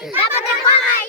Dá pra decolar